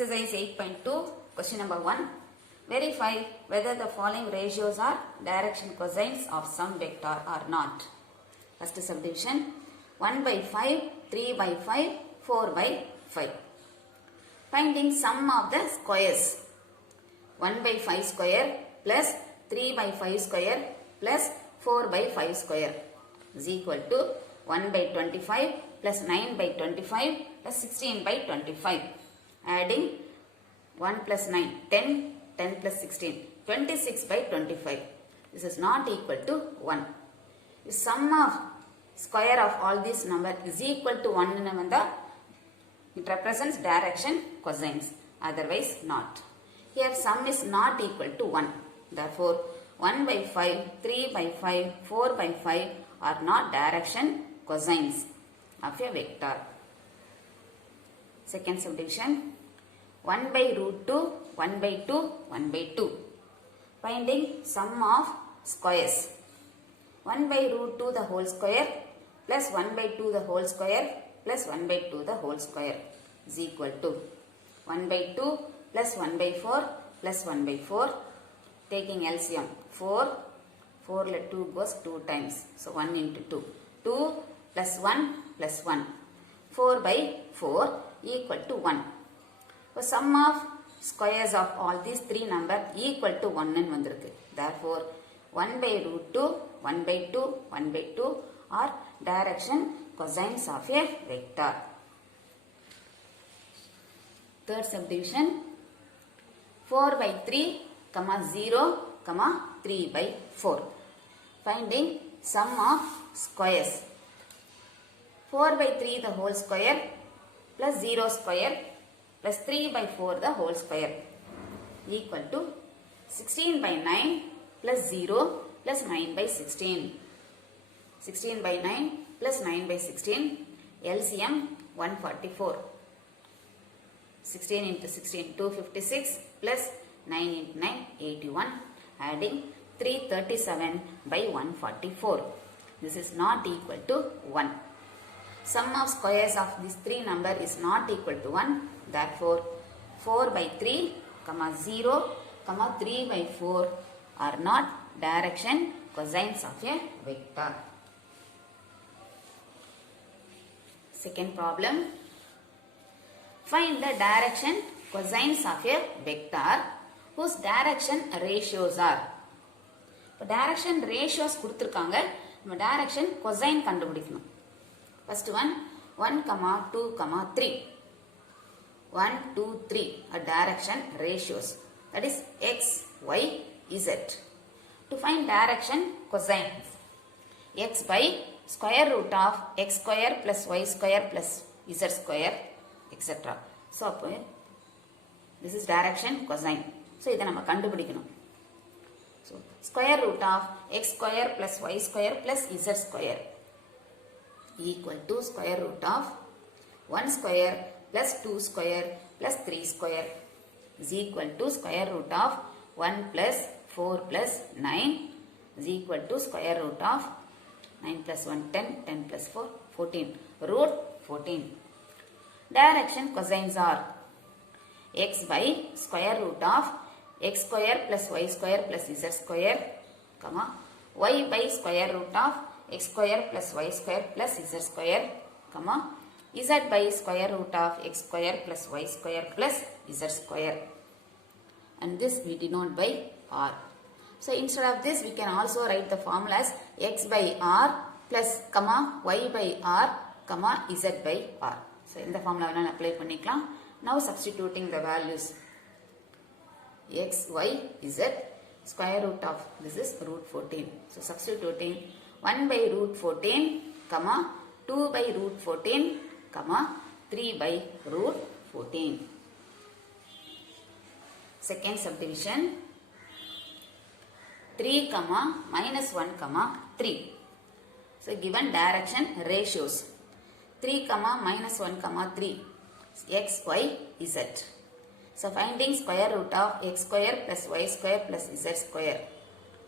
Exercise 8.2, question number 1. Verify whether the following ratios are direction cosines of some vector or not. First subdivision, 1 by 5, 3 by 5, 4 by 5. Finding sum of the squares. 1 by 5 square plus 3 by 5 square plus 4 by 5 square is equal to 1 by 25 plus 9 by 25 plus 16 by 25. Adding 1 plus 9, 10, 10 plus 16, 26 by 25. This is not equal to 1. The sum of square of all these numbers is equal to 1. It represents direction cosines, otherwise not. Here sum is not equal to 1. Therefore, 1 by 5, 3 by 5, 4 by 5 are not direction cosines of a vector. Second subdivision, 1 by root 2, 1 by 2, 1 by 2. Finding sum of squares. 1 by root 2 the whole square plus 1 by 2 the whole square plus 1 by 2 the whole square is equal to 1 by 2 plus 1 by 4 plus 1 by 4. Taking LCM, 4 let 2 goes 2 times. So 1 into 2. 2 plus 1 plus 1. 4 by 4 equal to 1. So sum of squares of all these three numbers equal to 1 and vandirukku. Therefore, 1 by root 2, 1 by 2, 1 by 2 are direction cosines of a vector. Third subdivision, 4 by 3, 0, 3 by 4. Finding sum of squares. 4 by 3 the whole square plus 0 square plus 3 by 4 the whole square equal to 16 by 9 plus 0 plus 9 by 16. 16 by 9 plus 9 by 16, LCM 144. 16 into 16, 256 plus 9 into 9, 81. Adding 337 by 144. This is not equal to 1. Sum of squares of these three numbers is not equal to 1. Therefore, 4 by 3, 0, 3 by 4 are not direction cosines of a vector. Second problem. Find the direction cosines of a vector whose direction ratios are. இப்போ direction ratios கொடுத்திருக்காங்க. நம்ம direction cosine கண்டுபிடிக்கணும். First one, 1, 2, 3. 1, 2, 3 are direction ratios. That is x, y, z. To find direction cosines, x by square root of x square plus y square plus z square, etc. So, this is direction cosine. So, இதை நம்ம கண்டுபிடிக்கணும். So, square root of x square plus y square plus z square equal to square root of 1 square plus 2 square plus 3 square is equal to square root of 1 plus 4 plus 9 is equal to square root of 9 plus 1, 10, 10 plus 4, 14. Root 14. Direction cosines are x by square root of x square plus y square plus z square, y by square root of x square plus y square plus z square, z by square root of x square plus y square plus z square. And this we denote by r. So instead of this we can also write the formula as x by r plus y by r, z by r. So in the formula we apply பண்ணிக்கலாம். Now substituting the values x, y, z, square root of this is root 14. So substituting 1 by root 14, 2 by root 14, 3 by root 14. Second subdivision, 3, minus 1, 3. So given direction ratios, 3, minus 1, 3, x, y, z. So finding square root of x square plus y square plus z square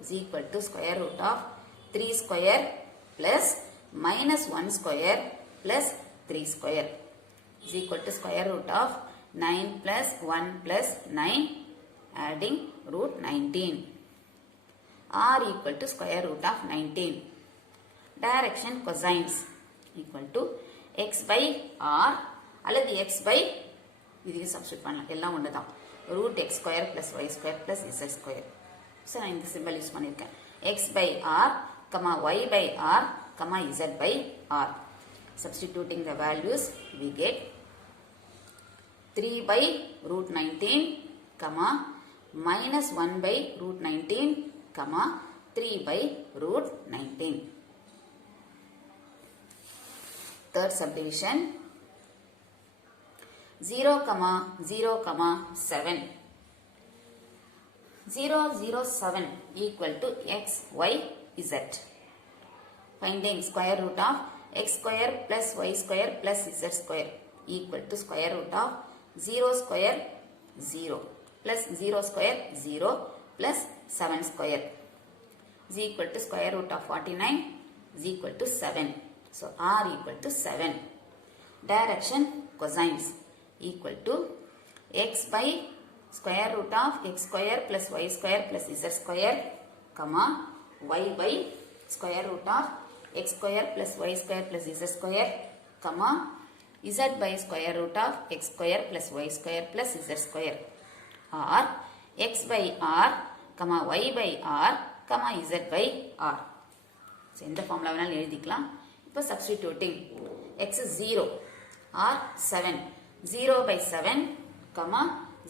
is equal to square root of 3 square plus minus 1 square plus 3 square is equal to square root of 9 plus 1 plus 9 adding root 19. R equal to square root of 19. Direction cosines equal to x by r அல்லது x by இதையும் substitute பண்ணலாம் எல்லாம் ஒன்றுதான் root x square plus y square plus z square. So நான் இந்த simple use பண்ணியிருக்கேன் x by r, y by r, z by r. Substituting the values we get 3 by root 19, minus 1 by root 19, 3 by root 19. Third subdivision 0, 0, 7. 0, 0, 7 equal to x, y, z. Finding square root of x square plus y square plus z square equal to square root of 0 square 0 plus 0 square 0 plus 7 square is equal to square root of 49 is equal to 7. So r equal to 7. Direction cosines equal to x by square root of x square plus y square plus z square, y by square root of x square plus y square plus z square, z by square root of x square plus y square plus z square, or x by r, y by r, z by r. So இந்த formula வேணாலும் எழுதிக்கலாம். இப்போ substituting x is 0, r 7, 0 by 7,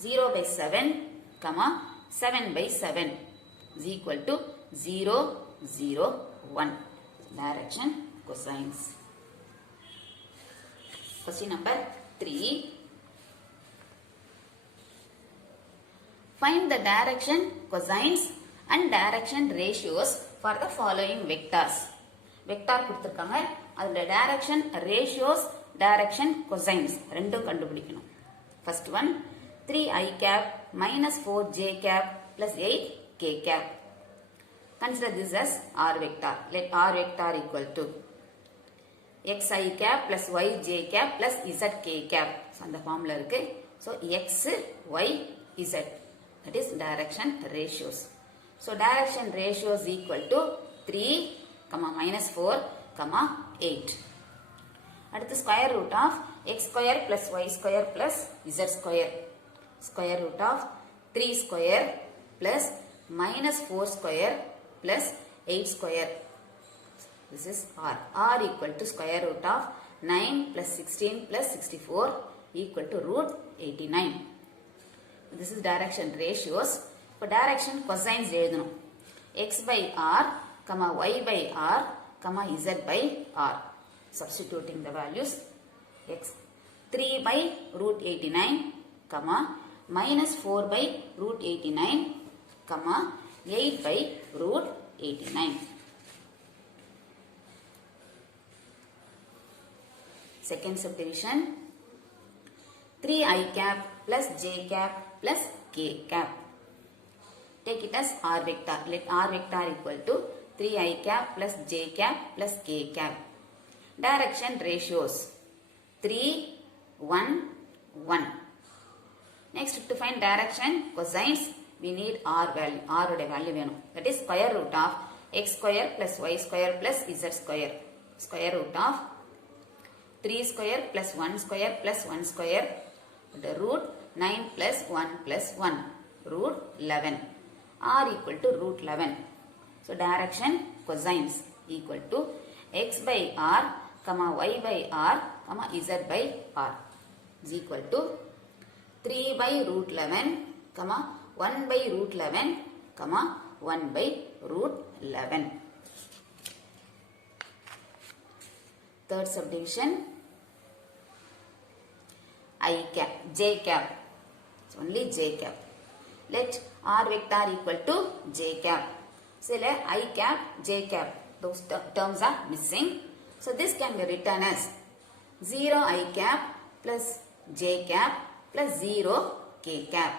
0 by 7, 7 by 7 is equal to 0, 0, 1. Direction cosines. Question number 3. Find the direction cosines and direction ratios for the following vectors. Vector கொடுத்திருக்காங்க. அதோட direction ratios, direction cosines ரெண்டும் கண்டுபிடிக்கணும். First one 3i cap minus 4j cap plus 8k cap. Consider this as r vector. Let r vector equal to xi cap plus yj cap plus zk cap. So அந்த formula இருக்கு. So x, y, z. That is direction ratios. So direction ratios equal to 3, minus 4, 8. அடுத்து square root of x square plus y square plus z square. Square root of 3 square plus minus 4 square plus 8 square. This is r. r equal to square root of 9 plus 16 plus 64 equal to root 89. This is direction ratios. For direction cosines எழுதணும். x by r, y by r, z by r. Substituting the values x 3 by root 89, minus 4 by root 89, 8 by root 89. Second subdivision 3i cap plus j cap plus k cap. Take it as r vector. Let r vector equal to 3i cap plus j cap plus k cap. Direction ratios 3, 1, 1. Next, to find direction cosines, we need r value. R oda value venum. That is square root of x square plus y square plus z square. Square root of 3 square plus 1 square plus 1 square. The root 9 plus 1 plus 1. Root 11. R equal to root 11. So direction cosines equal to x by r, y by r, z by r is equal to 3 by root 11, 1 by root 11, 1 by root 11. Third subdivision I cap, j cap. It's only j cap. Let r vector equal to j cap. So let I cap, j cap. Those terms are missing. So this can be written as 0 I cap plus j cap plus 0 k cap.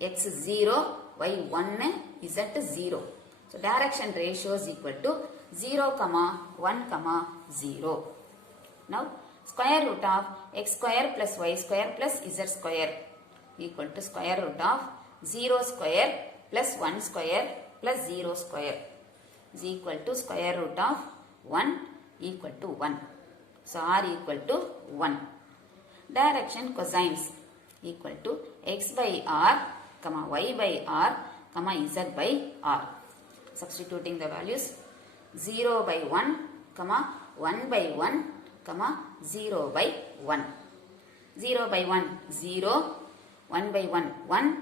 X is 0, y 1, z is 0. So direction ratio is equal to 0, 1, 0. Now square root of x square plus y square plus z square equal to square root of 0 square plus 1 square plus 0 square is equal to square root of 1 equal to 1. So r equal to 1. Direction cosines equal to x by r, y by r, z by r. Substituting the values 0 by 1, 1 by 1, 0 by 1. 0 by 1, 0, 1 by 1, 1,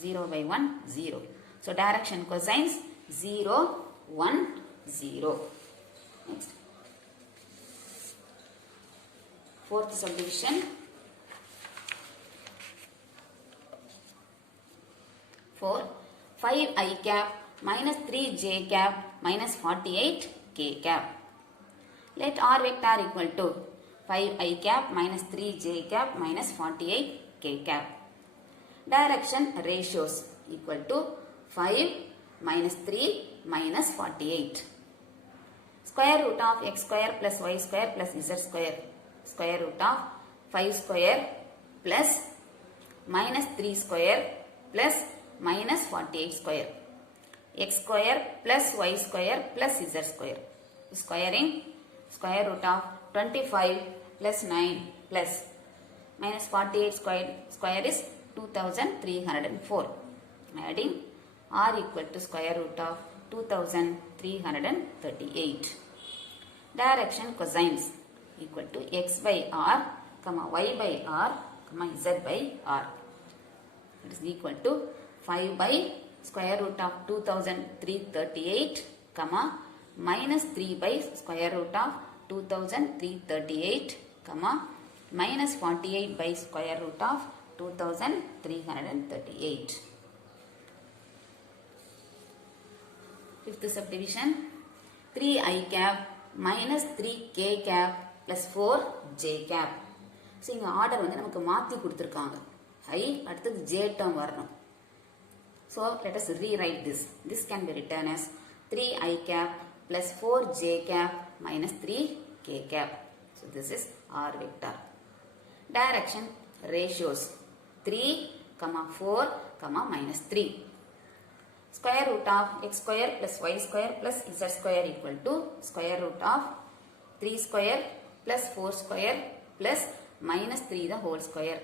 0 by 1, 0. So direction cosines 0, 1, 0. Next. Fourth subdivision. 4. 5i cap minus 3j cap minus 48k cap. Let r vector equal to 5i cap minus 3j cap minus 48k cap. Direction ratios equal to 5 minus 3 minus 48. Square root of x square plus y square plus z square. Square root of 5 square plus minus 3 square plus minus 48 square. X square plus y square plus z square. Squaring square root of 25 plus 9 plus minus 48 square is 2304. Adding r equal to square root of 2338. Direction cosines equal to x by r, y by r, z by r. It is equal to 5 by square root of 2338, minus 3 by square root of 2338, minus 48 by square root of 2338. Fifth subdivision. 3i cap minus 3k cap plus 4j cap. So, இங்க order வந்து நமக்கு மாத்தி கொடுத்திருக்காங்க. I அடுத்தது j term வரணும். So, let us rewrite this. This can be written as 3i cap plus 4j cap minus 3k cap. So, this is r vector. Direction ratios 3, 4, minus 3. Square root of x square plus y square plus z square equal to square root of 3 square plus 4 square plus minus 3 the whole square.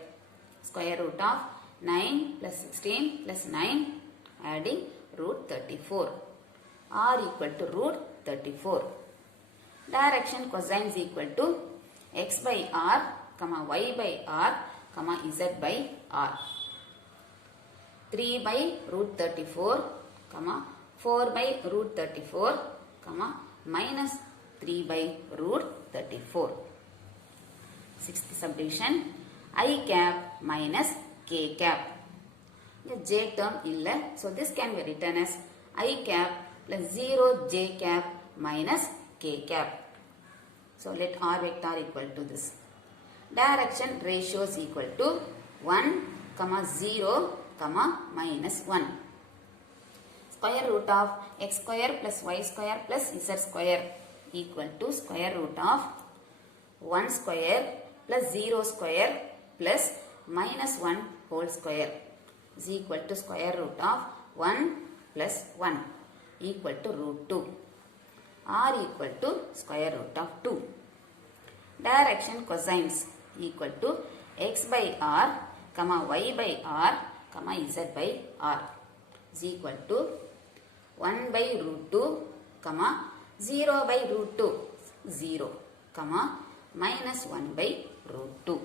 Square root of 9 plus 16 plus 9 adding root 34. R equal to root 34. Direction cosines equal to x by r, y by r, z by r. 3 by root 34, 4 by root 34, minus 3 by root 34. Sixth subdivision. I cap minus k cap. The j term illa, so this can be written as I cap plus 0 j cap minus k cap. So let r vector equal to this. Direction ratios equal to 1, 0, minus 1. Square root of x square plus y square plus z square equal to square root of 1 square plus 0 square plus minus 1 whole square is equal to square root of 1 plus 1 equal to root 2. R equal to square root of 2. Direction cosines equal to x by r, y by r, z by r is equal to 1 by root 2, 0 by root 2, 0, minus 1 by root 2.